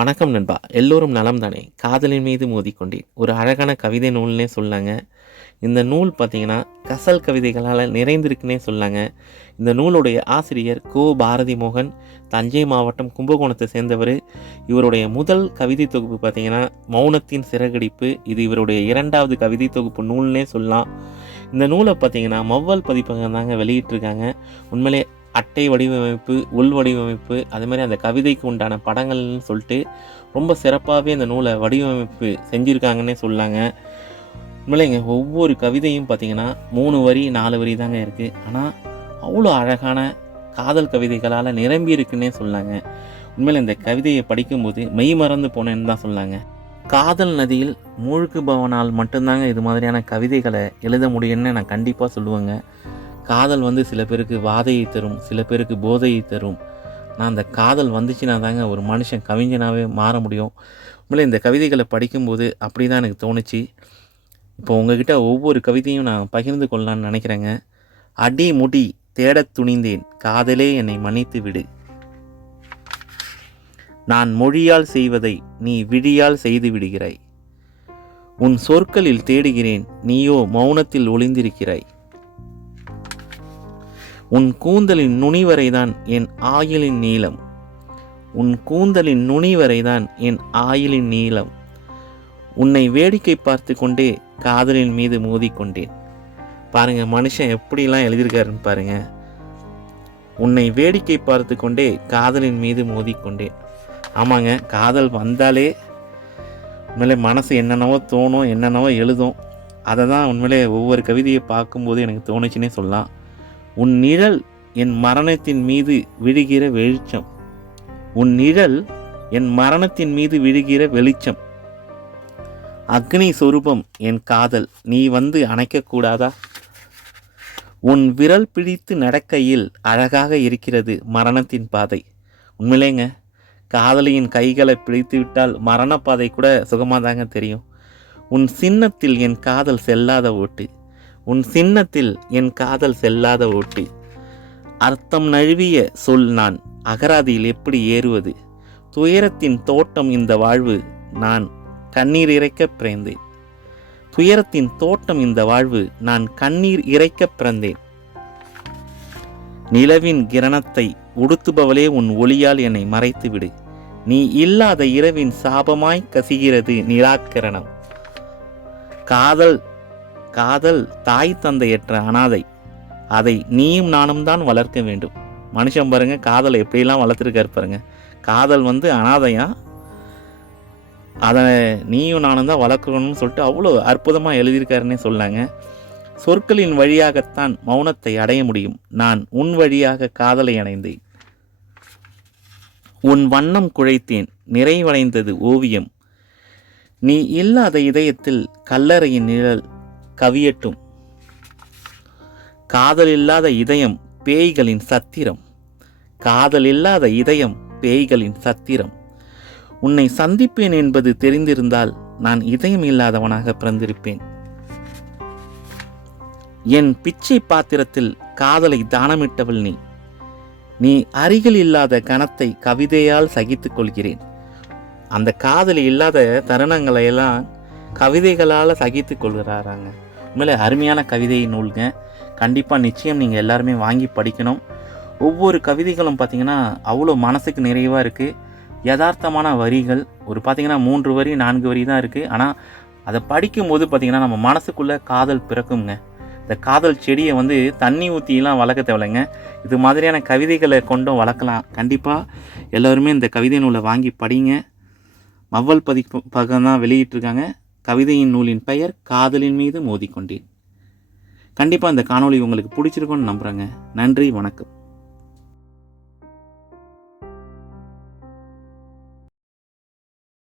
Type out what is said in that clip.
வணக்கம் நண்பா. எல்லோரும் நலம் தானே காதலின் மீது மோதிக்கொண்டேன். ஒரு அழகான கவிதை நூல்னே சொல்லாங்க. இந்த நூல் பார்த்தீங்கன்னா கசல் கவிதைகளால் நிறைந்திருக்குன்னே சொல்லாங்க. இந்த நூலுடைய ஆசிரியர் கோ. பாரதி மோகன் தஞ்சை மாவட்டம் கும்பகோணத்தை சேர்ந்தவர். இவருடைய முதல் கவிதை தொகுப்பு பார்த்தீங்கன்னா மௌனத்தின் சிறகடிப்பு. இது இவருடைய இரண்டாவது கவிதை தொகுப்பு நூல்னே சொல்லலாம். இந்த நூலை பார்த்திங்கன்னா மவ்வல் பதிப்பகம் தாங்க வெளியிட்டிருக்காங்க. உண்மையிலே அட்டை வடிவமைப்பு உள் வடிவமைப்பு அது மாதிரி அந்த கவிதைக்கு உண்டான படங்கள்னு சொல்லிட்டு ரொம்ப சிறப்பாகவே அந்த நூலை வடிவமைப்பு செஞ்சுருக்காங்கன்னே சொல்லாங்க. உண்மையிலேங்க ஒவ்வொரு கவிதையும் பார்த்தீங்கன்னா மூணு வரி நாலு வரி தாங்க இருக்குது ஆனால் அவ்வளோ அழகான காதல் கவிதைகளால் நிரம்பி இருக்குன்னே சொல்லாங்க. உண்மையில் இந்த கவிதையை படிக்கும்போது மெய் மறந்து போனேன்னு தான் சொல்லாங்க. காதல் நதியில் மூழ்குபவனால் மட்டும்தாங்க இது மாதிரியான கவிதைகளை எழுத முடியும்னு நான் கண்டிப்பாக சொல்லுவேங்க. காதல் வந்து சில பேருக்கு வாதையை தரும் சில பேருக்கு போதையை தரும். நான் அந்த காதல் வந்துச்சுன்னா தாங்க ஒரு மனுஷன் கவிஞனாகவே மாற முடியும். உண்மையில இந்த கவிதைகளை படிக்கும்போது அப்படி தான் எனக்கு தோணுச்சு. இப்போ உங்ககிட்ட ஒவ்வொரு கவிதையும் நான் பகிர்ந்து கொள்ளலான்னு நினைக்கிறேங்க. அடி முடி தேடத் துணிந்தேன் காதலே என்னை மன்னித்து விடு. நான் மொழியால் செய்வதை நீ விழியால் செய்து விடுகிறாய். உன் சொற்களில் தேடுகிறேன் நீயோ மௌனத்தில் ஒளிந்திருக்கிறாய். உன் கூந்தலின் நுனி வரைதான் என் ஆயிலின் நீளம். உன் கூந்தலின் நுனி வரைதான் என் ஆயிலின் நீளம். உன்னை வேடிக்கை பார்த்து கொண்டே காதலின் மீது மோதிக்கொண்டேன். பாருங்க மனுஷன் எப்படிலாம் எழுதியிருக்காருன்னு பாருங்க. உன்னை வேடிக்கை பார்த்து கொண்டே காதலின் மீது மோதிக்கொண்டேன். ஆமாங்க காதல் வந்தாலே உண்மையிலே மனசு என்னென்னவோ தோணும் என்னென்னவோ எழுதும். அதை தான் உண்மையிலே ஒவ்வொரு கவிதையை பார்க்கும்போது எனக்கு தோணுச்சுன்னே சொல்லலாம். உன் நிழல் என் மரணத்தின் மீது விழுகிற வெளிச்சம். உன் நிழல் என் மரணத்தின் மீது விழுகிற வெளிச்சம். அக்னி சொரூபம் என் காதல் நீ வந்து அணைக்கக்கூடாதா உன் விரல் பிடித்து நடக்கையில் அழகாக இருக்கிறது மரணத்தின் பாதை. உண்மையிலேங்க காதலியின் கைகளை பிடித்து விட்டால் மரணப்பாதை கூட சுகமாக தாங்க தெரியும். உன் சின்னத்தில் என் காதல் செல்லாத ஓட்டு. உன் சின்னத்தில் என் காதல் செல்லாத ஓட்டி. அர்த்தம் நழுவிய சொல் நான் அகராதியில் எப்படி ஏறுவது? துயரத்தின் தோட்டம் இந்த வாழ்வு நான் கண்ணீர் இறைக்க பிறந்தேன். துயரத்தின் தோட்டம் இந்த வாழ்வு நான் கண்ணீர் இறைக்க பிறந்தேன். நிலவின் கிரணத்தை உடுத்துபவளே உன் ஒளியால் என்னை மறைத்து விடு நீ இல்லாத இரவின் சாபமாய் கசிகிறது நிராகரணம் காதல் காதல் தாய் தந்தையற்ற அனாதை. அதை நீயும் நானும் தான் வளர்க்க வேண்டும். மனுஷன் பாருங்க காதலை எப்படிலாம் வளர்த்துருக்காரு பாருங்க. காதல் வந்து அனாதையா? அதை நீயும் நானும் தான் வளர்க்கணும்னு சொல்லிட்டு அவ்வளோ அற்புதமாக எழுதியிருக்காருன்னே சொல்லாங்க. சொற்களின் வழியாகத்தான் மௌனத்தை அடைய முடியும். நான் உன் வழியாக காதலை அடைந்தேன். உன் வண்ணம் குழைத்தேன். நிறைவடைந்தது ஓவியம். நீ இல்லாத இதயத்தில் கல்லறையின் நிழல் கவியட்டும். காதல் இல்லாத இதயம் பேய்களின் சத்திரம். காதல் இல்லாத இதயம் பேய்களின் சத்திரம். உன்னை சந்திப்பேன் என்பது தெரிந்திருந்தால் நான் இதயம் இல்லாதவனாக பிறந்திருப்பேன். என் பிச்சை பாத்திரத்தில் காதலை தானமிட்டவள் நீ. நீ அருகில் இல்லாத கணத்தை கவிதையால் சகித்துக் கொள்கிறேன். அந்த காதலி இல்லாத தருணங்களை எல்லாம் கவிதைகளால் சகித்து கொள்கிறாராங்க. உண்மையிலே அருமையான கவிதை நூல்ங்க. கண்டிப்பாக நிச்சயம் நீங்கள் எல்லாருமே வாங்கி படிக்கணும். ஒவ்வொரு கவிதைகளும் பார்த்தீங்கன்னா அவ்வளோ மனசுக்கு நிறைவாக இருக்குது யதார்த்தமான வரிகள் ஒரு பார்த்திங்கன்னா மூன்று வரி நான்கு வரி தான் இருக்குது ஆனால் அதை படிக்கும்போது பார்த்திங்கன்னா நம்ம மனசுக்குள்ளே காதல் பிறக்குங்க இந்த காதல் செடியை வந்து தண்ணி ஊற்றிலாம் வளர்க்க தேவையில்லைங்க. இது மாதிரியான கவிதைகளை கொண்டும் வளர்க்கலாம். கண்டிப்பாக எல்லோருமே இந்த கவிதை நூலை வாங்கி படிங்க. மவ்வல் பதிப்பகம் தான் வெளியிட்டிருக்காங்க. கவிதையின் நூலின் பெயர் காதலின் மீது மோதிக்கொண்டேன். கண்டிப்பாக இந்த காணொளி உங்களுக்கு பிடிச்சிருக்கும்னு நம்புகிறேங்க நன்றி வணக்கம்.